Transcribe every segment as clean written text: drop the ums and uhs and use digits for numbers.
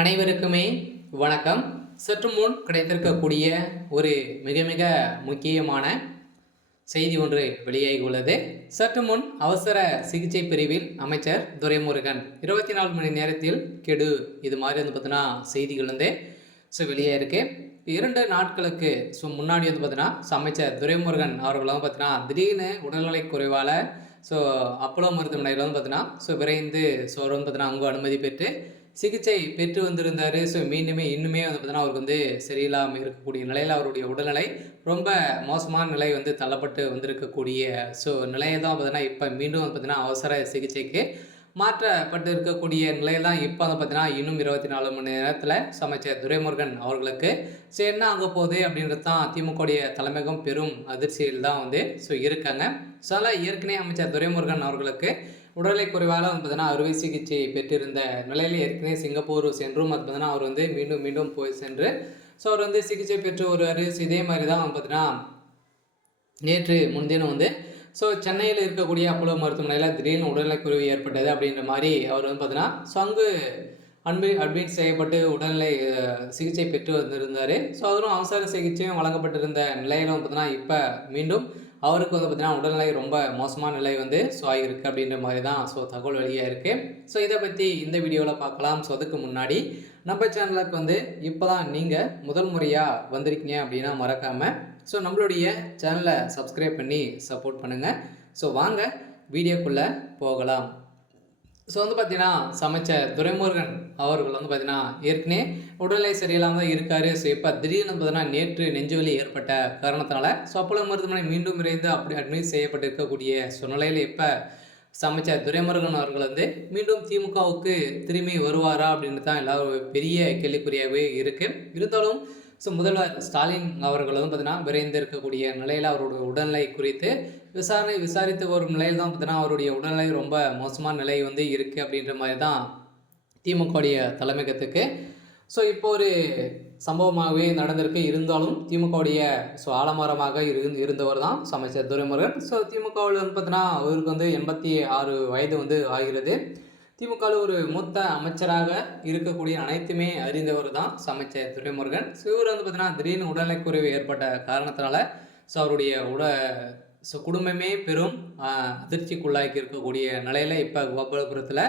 அனைவருக்குமே வணக்கம். சற்று முன் கிடைத்திருக்கக்கூடிய ஒரு மிக மிக முக்கியமான செய்தி ஒன்று வெளியாகி உள்ளது. சற்று முன் அவசர சிகிச்சை பிரிவில் அமைச்சர் துரைமுருகன் 24 மணி நேரத்தில் கெடு இது மாதிரி பார்த்தீங்கன்னா செய்திகள் வெளியே இருக்கு. 2 நாட்களுக்கு முன்னாடி பார்த்தீங்கன்னா அமைச்சர் துரைமுருகன் அவர்கள் பார்த்தீங்கன்னா திடீர்னு உடல்நலை குறைவால் அப்போலோ மருத்துவமனையில் பார்த்தீங்கன்னா விரைந்து அவர் பார்த்தீங்கன்னா அங்கு அனுமதி பெற்று சிகிச்சை பெற்று வந்திருந்தார். இன்னுமே பார்த்தீங்கன்னா அவருக்கு சரியில்லாமல் இருக்கக்கூடிய நிலையில் அவருடைய உடல்நிலை ரொம்ப மோசமான நிலை தள்ளப்பட்டு வந்திருக்கக்கூடிய நிலையை தான் பார்த்தீங்கன்னா இப்போ மீண்டும் பார்த்தீங்கன்னா அவசர சிகிச்சைக்கு மாற்றப்பட்டு இருக்கக்கூடிய நிலையெல்லாம் இப்போ பார்த்தீங்கன்னா இன்னும் 24 மணி நேரத்தில் அமைச்சர் துரைமுருகன் அவர்களுக்கு என்ன ஆக போகுது அப்படின்றது தான் திமுகவுடைய தலைமையகம் பெரும் அதிர்ச்சியில் தான் இருக்காங்க. ஏற்கனவே அமைச்சர் துரைமுருகன் அவர்களுக்கு உடல்நிலை குறைவால் பார்த்தீங்கன்னா அறுவை சிகிச்சை பெற்றிருந்த நிலையில் ஏற்கனவே சிங்கப்பூர் சென்றும் அது பார்த்தீங்கன்னா அவர் மீண்டும் மீண்டும் போய் சென்று அவர் சிகிச்சை பெற்று வருவார். இதே மாதிரி தான் பார்த்தீங்கன்னா நேற்று முன்தினம் சென்னையில் இருக்கக்கூடிய அப்போலோ மருத்துவமனையில் திடீர்னு உடல்நலக்குறைவு ஏற்பட்டது அப்படின்ற மாதிரி அவர் பார்த்தீங்கன்னா அங்கு அட்மிட் செய்யப்பட்டு உடல்நிலை சிகிச்சை பெற்று வந்திருந்தார். அவரும் அவசர சிகிச்சையும் வழங்கப்பட்டிருந்த நிலையிலும் பார்த்தீங்கன்னா இப்போ மீண்டும் அவருக்கு பார்த்தீங்கன்னா உடல்நிலை ரொம்ப மோசமான நிலை ஆகியிருக்கு அப்படின்ற மாதிரி தான் தகவல் வெளியாக இருக்குது. இதை பற்றி இந்த வீடியோவில் பார்க்கலாம். அதுக்கு முன்னாடி நம்ம சேனலுக்கு இப்போ தான் நீங்கள் முதல் முறையாக வந்திருக்கீங்க அப்படின்னா மறக்காமல் நம்மளுடைய சேனலை சப்ஸ்கிரைப் பண்ணி சப்போர்ட் பண்ணுங்கள். வாங்க வீடியோக்குள்ளே போகலாம். பார்த்தீங்கன்னா அமைச்சர் துரைமுருகன் அவர்கள் பார்த்தீங்கன்னா ஏற்கனவே உடல்நிலை சரியில்லாமல் தான் இருக்கார். இப்போ திடீர்னு பார்த்தீங்கன்னா நேற்று நெஞ்சுவலி ஏற்பட்ட காரணத்தினால அப்போலோ மருத்துவமனை மீண்டும் விரைந்து அப்படி அட்மிட் செய்யப்பட்டு இருக்கக்கூடிய சூழ்நிலையில் இப்போ அமைச்சர் துரைமுருகன் அவர்கள் மீண்டும் திமுகவுக்கு திரும்பி வருவாரா அப்படின்னு தான் எல்லாரும் பெரிய கேள்விக்குறியாகவே இருக்குது. இருந்தாலும் முதல்வர் ஸ்டாலின் அவர்கள் பார்த்தீங்கன்னா விரைந்து இருக்கக்கூடிய நிலையில் அவருடைய உடல்நிலை குறித்து விசாரித்து வரும் நிலையில் தான் பார்த்தீங்கன்னா அவருடைய உடல்நிலை ரொம்ப மோசமான நிலை இருக்குது அப்படின்ற மாதிரி தான் திமுகவுடைய தலைமையகத்துக்கு இப்போ ஒரு சம்பவமாகவே நடந்திருக்கு. இருந்தாலும் திமுகவுடைய ஆலமரமாக இருந்தவர் தான் அமைச்சர் துரைமுருகன். திமுகவில் பார்த்தீங்கன்னா அவருக்கு 86 வயது ஆகிறது. திமுகவில் ஒரு மூத்த அமைச்சராக இருக்கக்கூடிய அனைத்துமே அறிந்தவர் தான் அமைச்சர் துரைமுருகன். இவர் பார்த்தீங்கன்னா திடீர்னு உடல்நலக்குறைவு ஏற்பட்ட காரணத்தினால அவருடைய குடும்பமே பெரும் அதிர்ச்சிக்குள்ளாக்கி இருக்கக்கூடிய நிலையில் இப்போ கோபாலபுரத்தில்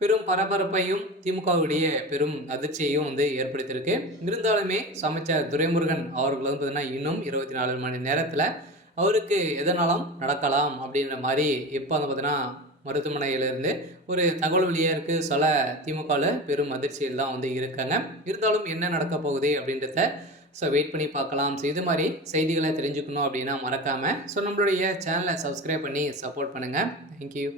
பெரும் பரபரப்பையும் திமுகவுடைய பெரும் அதிர்ச்சியையும் ஏற்படுத்தியிருக்கு. இருந்தாலுமே அமைச்சர் துரைமுருகன் அவர்கள் பார்த்தீங்கன்னா இன்னும் 24 மணி நேரத்தில் அவருக்கு எதனாலும் நடக்கலாம் அப்படின்ற மாதிரி இப்போ பார்த்தீங்கன்னா மருத்துவமனையிலிருந்து ஒரு தகவல் வெளியாக இருக்குது. திமுகவில் பெரும் அதிர்ச்சியில் தான் இருக்காங்க. இருந்தாலும் என்ன நடக்க போகுது அப்படின்றத வெயிட் பண்ணி பார்க்கலாம். இது மாதிரி செய்திகளை தெரிஞ்சுக்கணும் அப்படின்னா மறக்காமல் நம்மளுடைய சேனலை சப்ஸ்கிரைப் பண்ணி சப்போர்ட் பண்ணுங்கள். தேங்க்யூ.